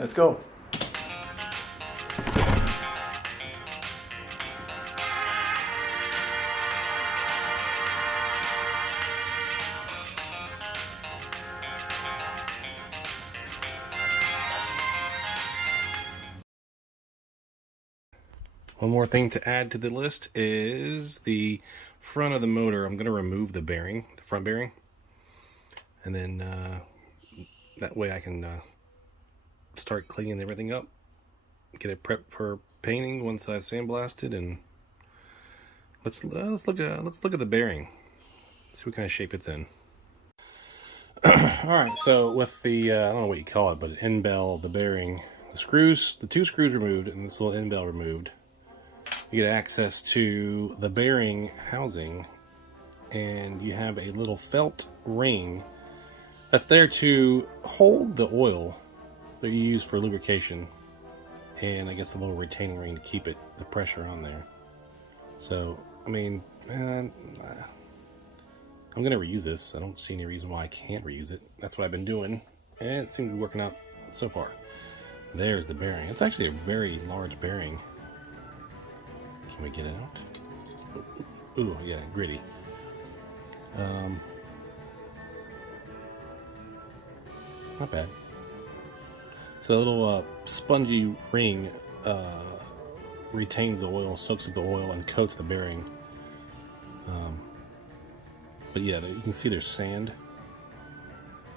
Let's go. One more thing to add to the list is the front of the motor. I'm going to remove the bearing, the front bearing, and then that way I can start cleaning everything up, get it prepped for painting once I've sandblasted. And let's look at the bearing, see what kind of shape it's in. All right, so with the I don't know what you call it, but end bell, the bearing, the screws, the two screws removed, and this little end bell removed, you get access to the bearing housing, and you have a little felt ring that's there to hold the oil that you use for lubrication, and I guess a little retaining ring to keep the pressure on there. So, I mean, I'm going to reuse this. I don't see any reason why I can't reuse it. That's what I've been doing, and it seems to be working out so far. There's the bearing. It's actually a very large bearing. Can we get it out? Ooh, yeah, gritty. Not bad. So a little spongy ring retains the oil, soaks up the oil, and coats the bearing. But yeah, you can see there's sand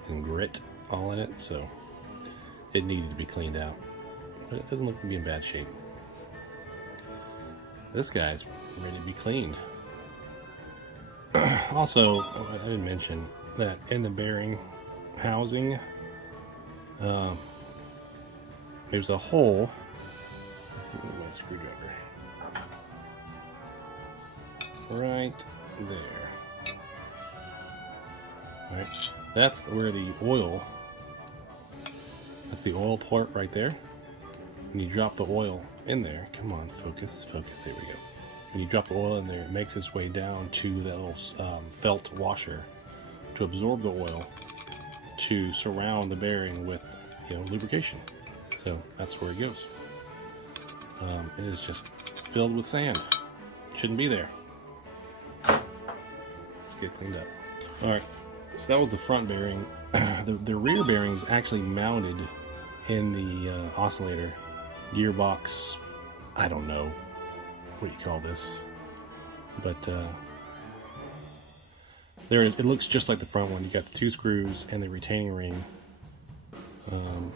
and grit all in it, so it needed to be cleaned out. But it doesn't look to be in bad shape. This guy's ready to be cleaned. Also, I didn't mention that in the bearing housing, there's a hole. Let's see, my screwdriver. Right there. Alright, that's where the oil, that's the oil port right there. And you drop the oil in there. Come on, focus, there we go. And you drop the oil in there, it makes its way down to that little felt washer to absorb the oil, to surround the bearing with, lubrication. So that's where it goes. It is just filled with sand. Shouldn't be there. Let's get it cleaned up. Alright, so that was the front bearing. The rear bearing is actually mounted in the oscillator. Gearbox, I don't know what you call this, but there it looks just like the front one. You got the two screws and the retaining ring, and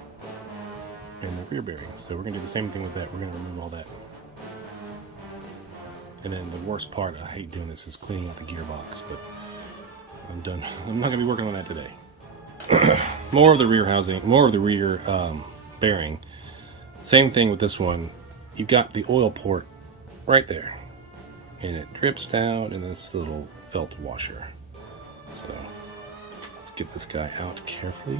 the rear bearing. So we're gonna do the same thing with that. We're gonna remove all that, and then the worst part, I hate doing this, is cleaning out the gearbox, but I'm done. I'm not gonna be working on that today. More of the rear housing, more of the rear bearing. Same thing with this one. You've got the oil port right there, and it drips down in this little felt washer. So let's get this guy out carefully.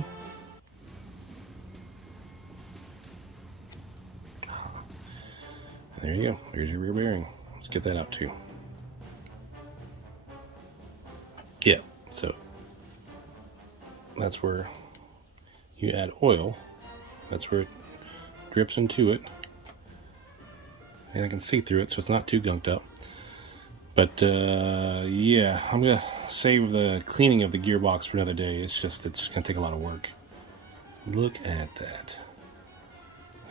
There you go. There's your rear bearing. Let's get that out too. Yeah, so that's where you add oil. That's where it drips into it, and I can see through it, so it's not too gunked up. But yeah, I'm gonna save the cleaning of the gearbox for another day. It's just gonna take a lot of work. Look at that.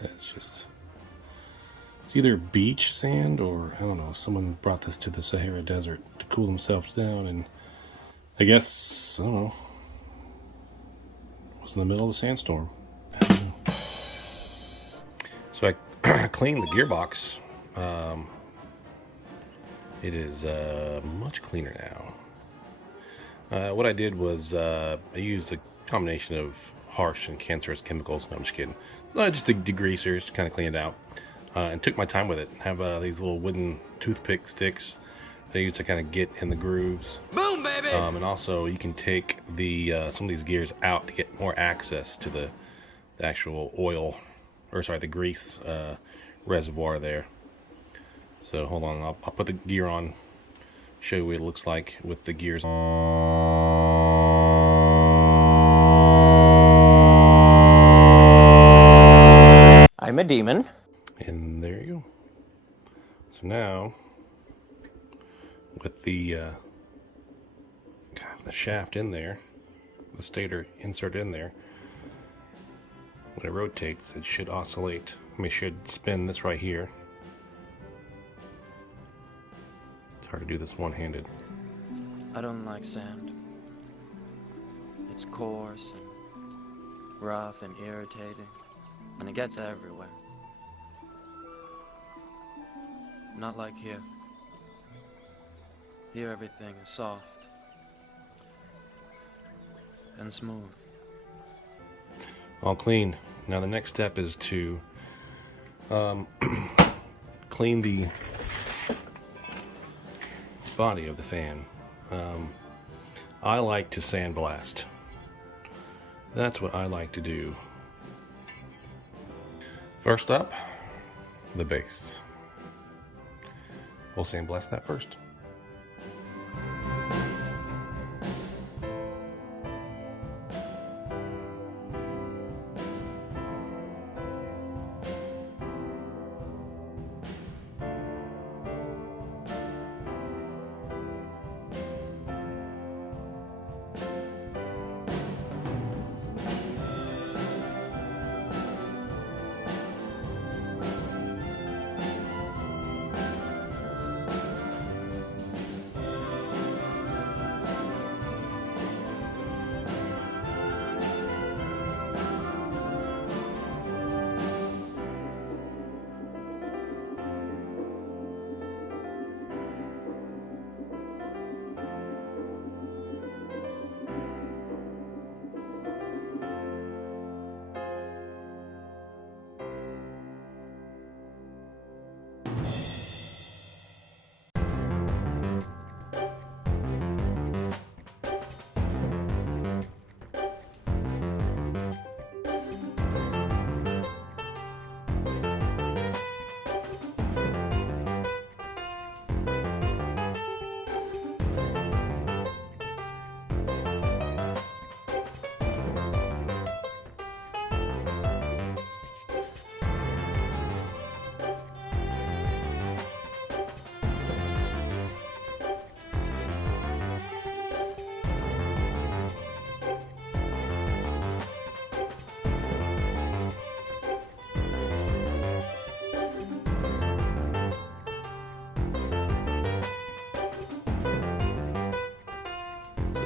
That's just, it's either beach sand, or I don't know, someone brought this to the Sahara Desert to cool themselves down, and I guess, I don't know, it was in the middle of a sandstorm. I don't know. So I cleaned the gearbox. It is much cleaner now. What I did was I used a combination of harsh and cancerous chemicals. No, I'm just kidding. Just degreasers to kind of clean it out. And took my time with it. Have these little wooden toothpick sticks that I use to kind of get in the grooves. Boom, baby! And also you can take the some of these gears out to get more access to the actual oil, or sorry, the grease reservoir there. So hold on, I'll put the gear on, show you what it looks like with the gears on. I'm a demon. And there you go. So now, with the shaft in there, the stator insert in there, when it rotates, it should oscillate. I mean, it should spin this right here. It's hard to do this one-handed. I don't like sand. It's coarse and rough and irritating, and it gets everywhere. Not like here. Here everything is soft and smooth. All clean. Now the next step is to clean the body of the fan. I like to sandblast. That's what I like to do. First up, the base. We'll sandblast that first.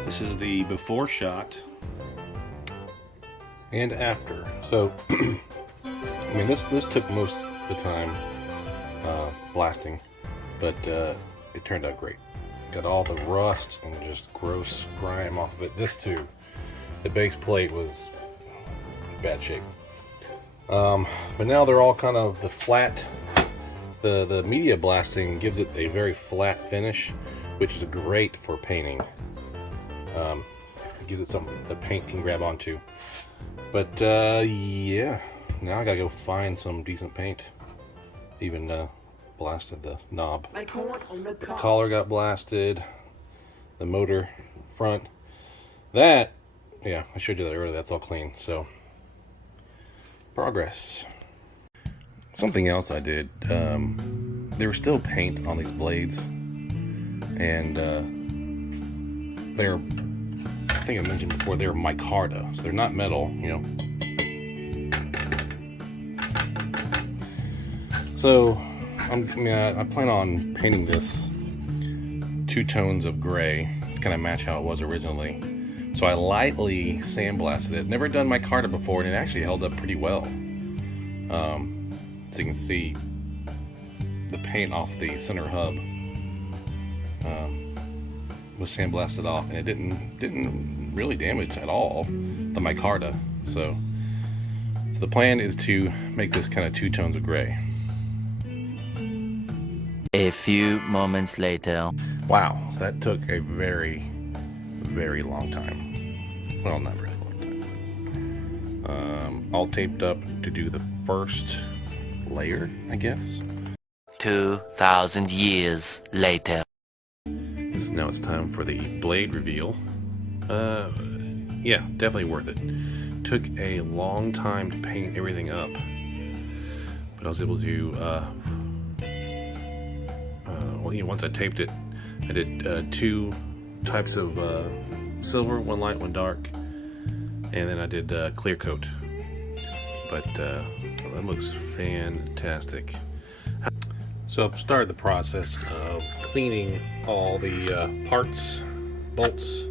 This is the before shot and after. So, I mean, this took most of the time blasting, but it turned out great. Got all the rust and just gross grime off of it. This too, the base plate was in bad shape. But now they're all kind of the flat. The media blasting gives it a very flat finish, which is great for painting. It gives it something the paint can grab onto. But yeah, now I gotta go find some decent paint. Even blasted the knob. The collar got blasted. The motor front. That, yeah, I showed you that earlier. That's all clean. So progress. Something else I did. There was still paint on these blades, and they're, I think I mentioned before, they're micarta, so they're not metal, you know. So I plan on painting this 2 tones of gray, kind of match how it was originally. So I lightly sandblasted it. Never done micarta before, and it actually held up pretty well. So you can see the paint off the center hub was sandblasted off, and it didn't really damage at all the micarta. So the plan is to make this kind of 2 tones of gray. A few moments later. Wow, so that took a very, very long time. Well, not really long time. All taped up to do the first layer, I guess. 2,000 years later. Now it's time for the blade reveal. Yeah, definitely worth it. Took a long time to paint everything up. but I was able to, well, you know, once I taped it, I did 2 types of silver, one light, one dark, and then I did clear coat. But well, that looks fantastic. So I've started the process of cleaning all the parts, bolts,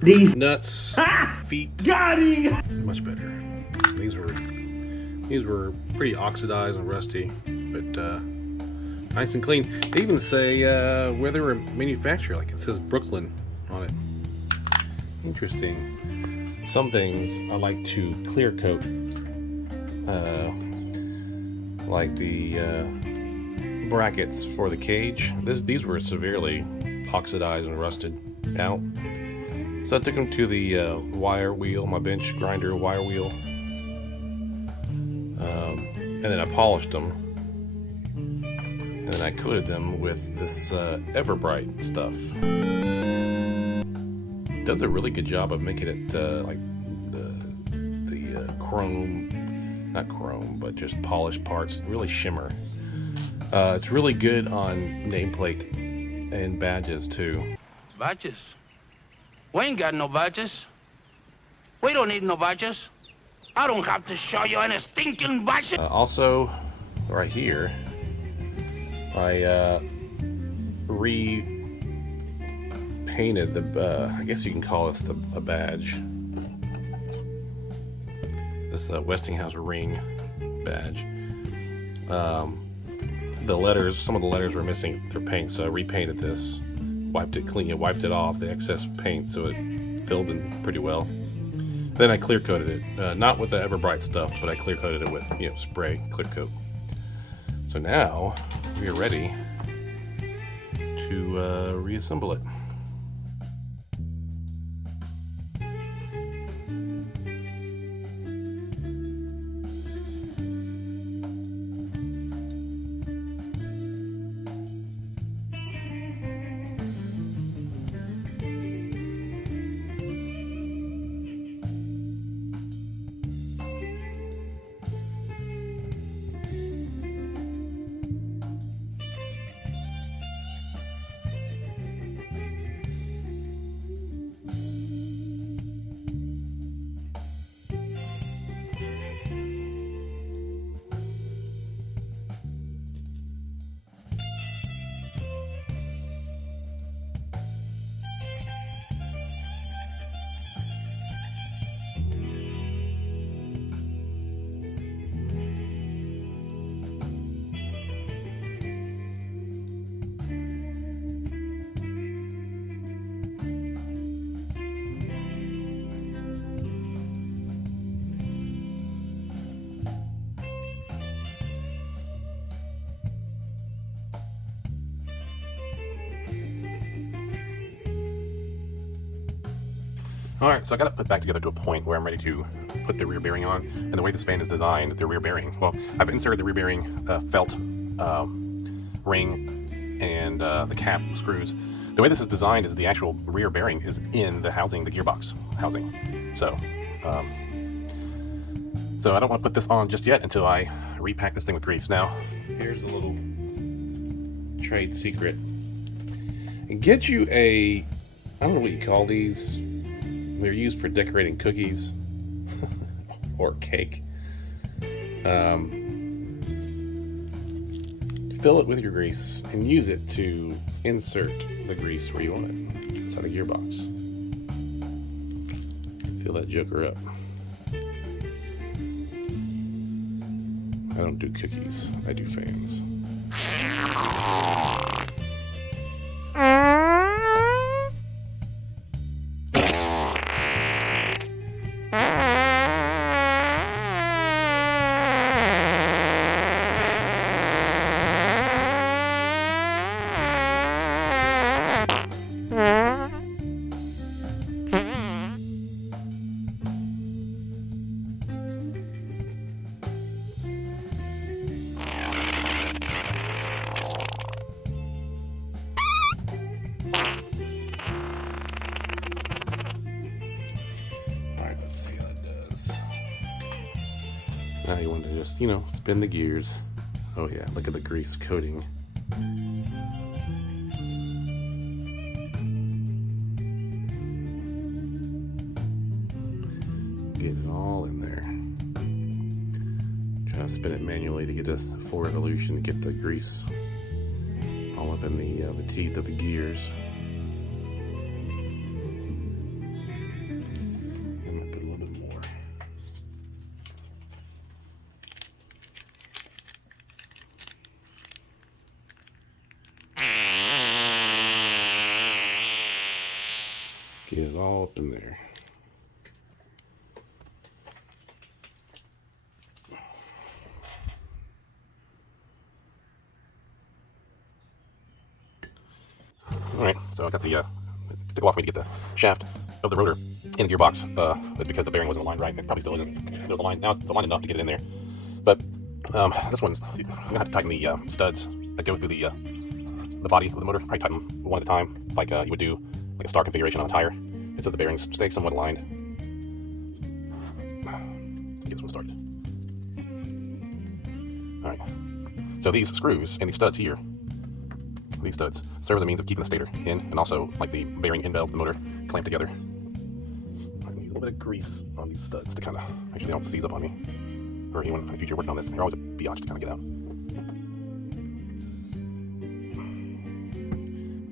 these nuts, feet. Got him! Much better. These were pretty oxidized and rusty, but nice and clean. They even say where they were manufactured, like it says Brooklyn on it. Interesting. Some things I like to clear coat, like the brackets for the cage. These were severely oxidized and rusted out. So I took them to the wire wheel, my bench grinder wire wheel, and then I polished them, and then I coated them with this Everbright stuff. It does a really good job of making it like the chrome, not chrome, but just polished parts really shimmer. It's really good on nameplate and badges too. Badges? We ain't got no badges. We don't need no badges. I don't have to show you any stinking badges. Also, right here, I repainted the, I guess you can call this a badge. This Westinghouse ring badge. The letters, some of the letters were missing their paint, so I repainted this, wiped it clean, wiped it off the excess paint so it filled in pretty well. Then I clear coated it, not with the Everbright stuff, but I clear coated it with, you know, spray clear coat. So now we are ready to reassemble it. Alright, so I got it put back together to a point where I'm ready to put the rear bearing on. And the way this fan is designed, the rear bearing, well, I've inserted the rear bearing felt ring and the cap screws. The way this is designed is the actual rear bearing is in the housing, the gearbox housing. So I don't want to put this on just yet until I repack this thing with grease. Now, here's the little trade secret. Get you a, I don't know what you call these. They're used for decorating cookies or cake. Fill it with your grease and use it to insert the grease where you want it, inside a gearbox. Fill that joker up. I don't do cookies, I do fans. Now you want to just, you know, spin the gears. Oh yeah, look at the grease coating. Get it all in there. Try to spin it manually to get a full resolution to get the grease all up in the teeth of the gears. I'm gonna put a little bit more. Get it all up in there. Alright, so I got the, it took a while for me to get the shaft of the rotor in the gearbox. That's because the bearing wasn't aligned right, and it probably still isn't. There was a line, now it's aligned enough to get it in there. But, this one's, I'm gonna have to tighten the, studs that go through the body of the motor. Probably tighten them one at a time, like, you would do, like a star configuration on a tire. And so the bearings stay somewhat aligned. Let's get this one started. Alright. So these screws and these studs here, these studs serve as a means of keeping the stator in, and also like the bearing end valves of the motor clamped together. I need a little bit of grease on these studs to kind of make sure they don't seize up on me, or anyone in the future working on this. They're always a biatch to kind of get out,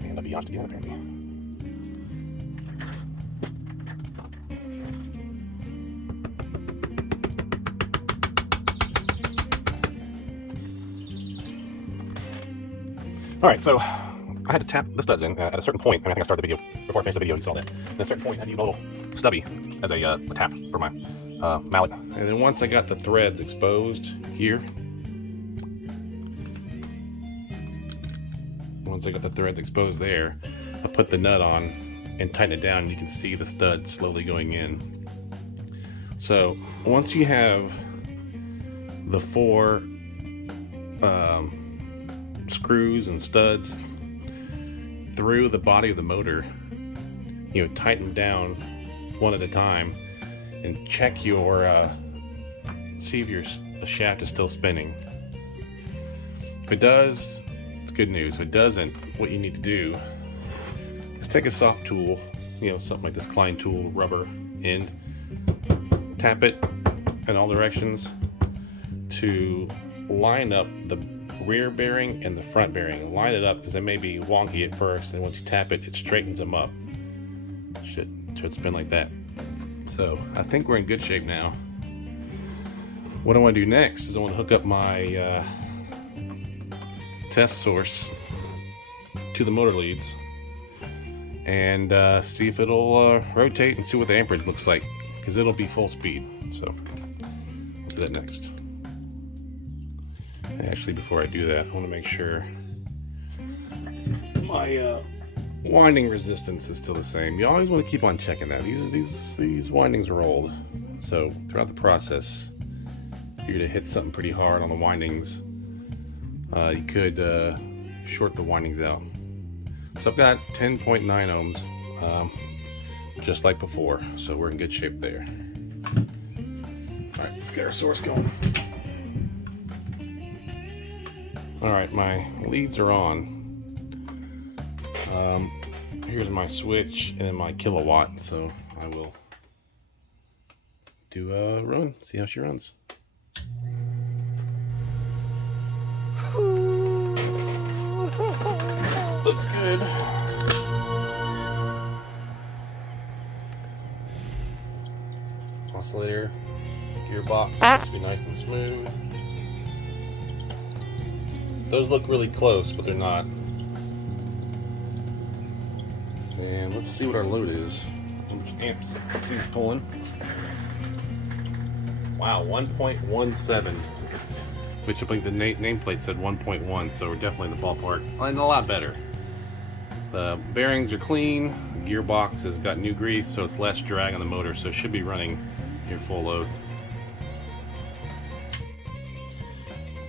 and a biatch to get out apparently. Alright, so I had to tap the studs in at a certain point. I think I started the video, before I finished the video you saw that. At a certain point I had to use a little stubby as a tap for my mallet. And then once I got the threads exposed here, I put the nut on and tighten it down, and you can see the stud slowly going in. So once you have the four screws and studs through the body of the motor, you know, tighten down one at a time and check your see if your shaft is still spinning. If it does, it's good news. If it doesn't, what you need to do is take a soft tool, you know, something like this Klein tool, rubber end, tap it in all directions to line up the rear bearing and the front bearing. Line it up because they may be wonky at first, and once you tap it, it straightens them up. Should spin like that. So I think we're in good shape now. What I want to do next is I want to hook up my test source to the motor leads and see if it'll rotate and see what the amperage looks like, because it'll be full speed. So I'll do that next. Actually, before I do that, I want to make sure my winding resistance is still the same. You always want to keep on checking that. These windings are old, so throughout the process, if you're going to hit something pretty hard on the windings, you could short the windings out. So I've got 10.9 ohms, just like before, so we're in good shape there. All right, let's get our source going. Alright, my leads are on. Here's my switch and then my kilowatt, so I will do a run, see how she runs. Looks good. Oscillator, gearbox, must be nice and smooth. Those look really close, but they're not. And let's see what our load is. How much amps he's pulling. Wow, 1.17. Which I think the nameplate said 1.1, so we're definitely in the ballpark. And a lot better. The bearings are clean. The gearbox has got new grease, so it's less drag on the motor, so it should be running your full load.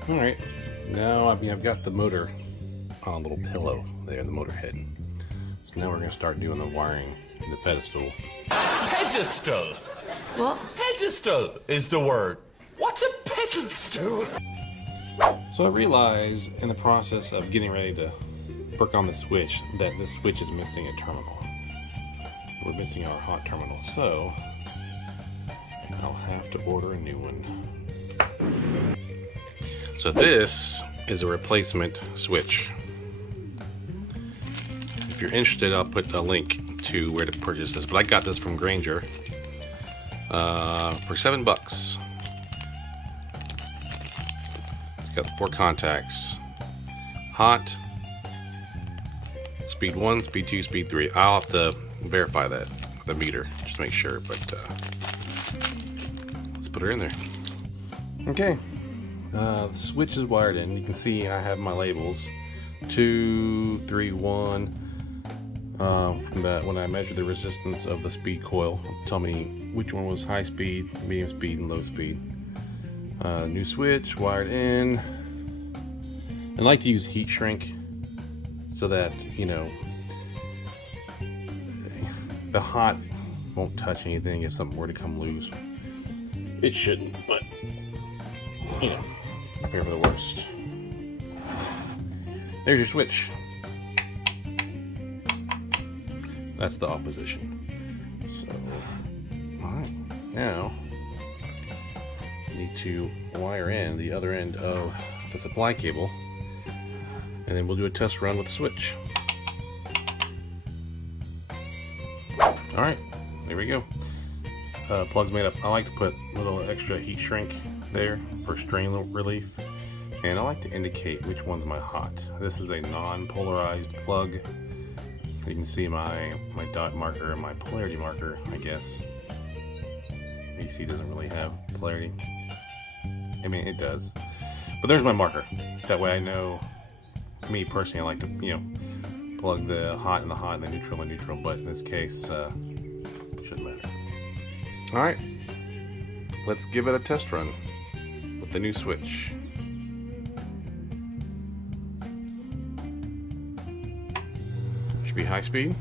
Alright. Now, I've got the motor on a little pillow there, the motor head. So now we're going to start doing the wiring in the pedestal. Pedestal! What? Pedestal is the word. What's a pedestal? So So I realized in the process of getting ready to work on the switch that this switch is missing a terminal. We're missing our hot terminal, so I'll have to order a new one. So this is a replacement switch. If you're interested, I'll put a link to where to purchase this, but I got this from Grainger for $7. It's got 4 contacts. Hot, speed 1, speed 2, speed 3. I'll have to verify that, the meter, just to make sure, but let's put her in there. Okay, the switch is wired in. You can see I have my labels 2, 3, 1. From that, when I measured the resistance of the speed coil, it'll tell me which one was high speed, medium speed, and low speed. New switch wired in. I like to use heat shrink so that, you know, the hot won't touch anything if something were to come loose. It shouldn't, but you know, prepare for the worst. There's your switch. That's the opposition. So, alright, now I need to wire in the other end of the supply cable, and then we'll do a test run with the switch. Alright, there we go. Plug's made up. I like to put a little extra heat shrink there for strain relief, and I like to indicate which one's my hot. This is a non-polarized plug. You can see my dot marker and my polarity marker, I guess. AC doesn't really have polarity. I mean, it does. But there's my marker. That way I know, me personally, I like to, you know, plug the hot in the hot and the neutral in the neutral, but in this case, shouldn't matter. Alright, let's give it a test run with the new switch. Should be high speed.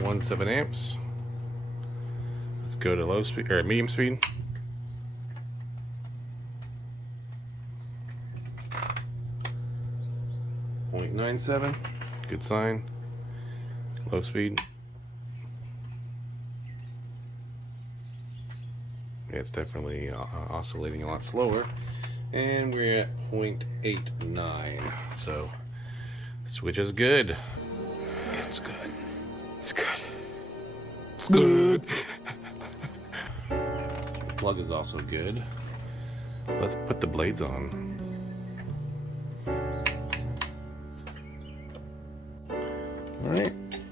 .17 amps. Let's go to low speed or medium speed. .97, good sign. Low speed. Yeah, it's definitely oscillating a lot slower. And we're at 0.89. So, switch is good. It's good. It's good. It's good. The plug is also good. Let's put the blades on. Alright.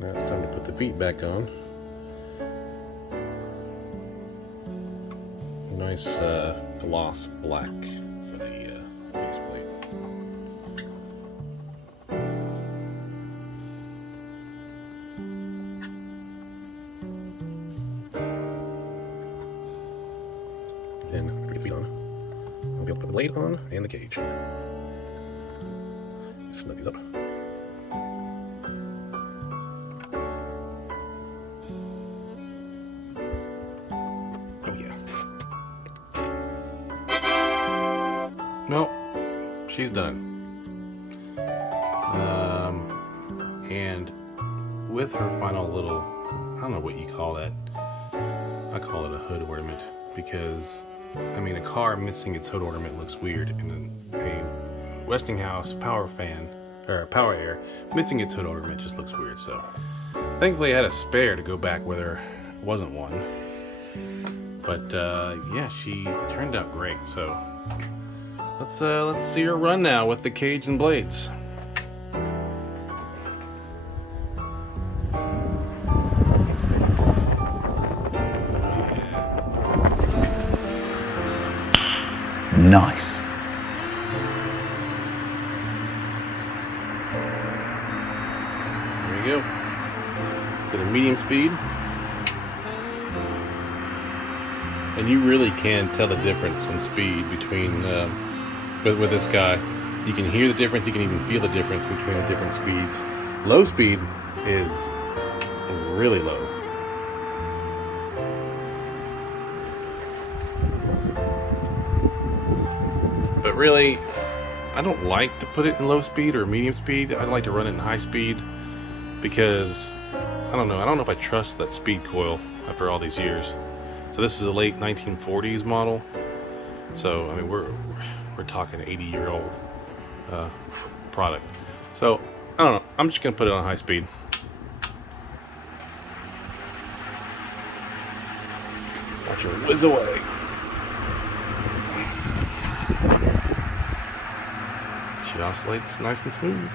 Now it's time to put the feet back on. Nice gloss black for the base plate. Then put the feet on. I'll be able to put the blade on and the cage. Snug these up. Nope, she's done. And with her final little, I don't know what you call that. I call it a hood ornament because, I mean, a car missing its hood ornament looks weird, and a Westinghouse PowerAire missing its hood ornament just looks weird. So, thankfully, I had a spare to go back where there wasn't one. But yeah, she turned out great. So. Let's see her run now with the cage and blades. Nice. There we go. Get a medium speed. And you really can tell the difference in speed between with this guy. You can hear the difference, you can even feel the difference between the different speeds. Low speed is really low. But really, I don't like to put it in low speed or medium speed. I like to run it in high speed because I don't know if I trust that speed coil after all these years. So this is a late 1940s model. So I mean we're talking 80-year-old product. So I don't know. I'm just gonna put it on high speed. Watch her whiz away. She oscillates nice and smooth.